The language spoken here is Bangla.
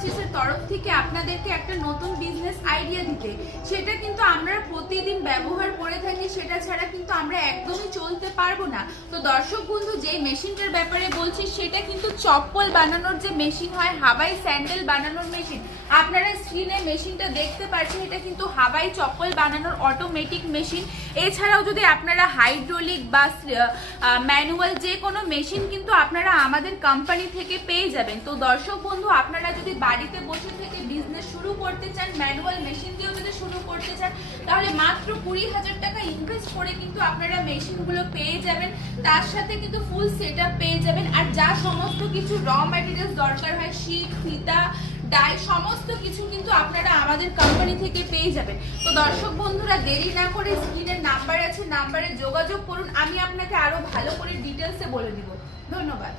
ইন্ডাস্ট্রিজের তরফ থেকে আপনাদেরকে একটা নতুন বিজনেস আইডিয়া দিতে, সেটা কিন্তু আমরা প্রতিদিন ব্যবহার করে থাকি, সেটা ছাড়া কিন্তু আমরা একদমই চলতে পারবো না। তো দর্শক বন্ধু, যে মেশিনটার ব্যাপারে বলছি সেটা কিন্তু চপ্পল বানানোর যে মেশিন হয়, হাওয়াই স্যান্ডেল বানানোর মেশিন। আপনারা স্ক্রিনে মেশিনটা দেখতে পাচ্ছেন, এটা কিন্তু হাওয়াই চপ্পল বানানোর অটোমেটিক মেশিন। এছাড়াও যদি আপনারা হাইড্রোলিক বা ম্যানুয়াল যে কোনো মেশিন কিন্তু আপনারা আমাদের কোম্পানি থেকে পেয়ে যাবেন। তো দর্শক বন্ধু, আপনারা যদি বাড়িতে বসে থেকে বিজনেস শুরু করতে চান, ম্যানুয়াল মেশিন দিয়েও যদি শুরু করতে চান, তাহলে মাত্র 20,000 টাকা ইনভেস্ট করে কিন্তু আপনারা মেশিনগুলো পেয়ে যাবেন। তার সাথে কিন্তু ফুল সেটআপ পেয়ে যাবেন। আর যা সমস্ত কিছু র ম্যাটেরিয়ালস দরকার হয়, শীট, ফিতা, ডাই, সমস্ত কিছু কিন্তু আপনারা আমাদের কোম্পানি থেকে পেয়ে যাবেন। তো দর্শক বন্ধুরা, দেরি না করে স্ক্রিনের নাম্বার আছে, নাম্বারে যোগাযোগ করুন। আমি আপনাকে আরো ভালো করে ডিটেলসে বলে দিব। ধন্যবাদ।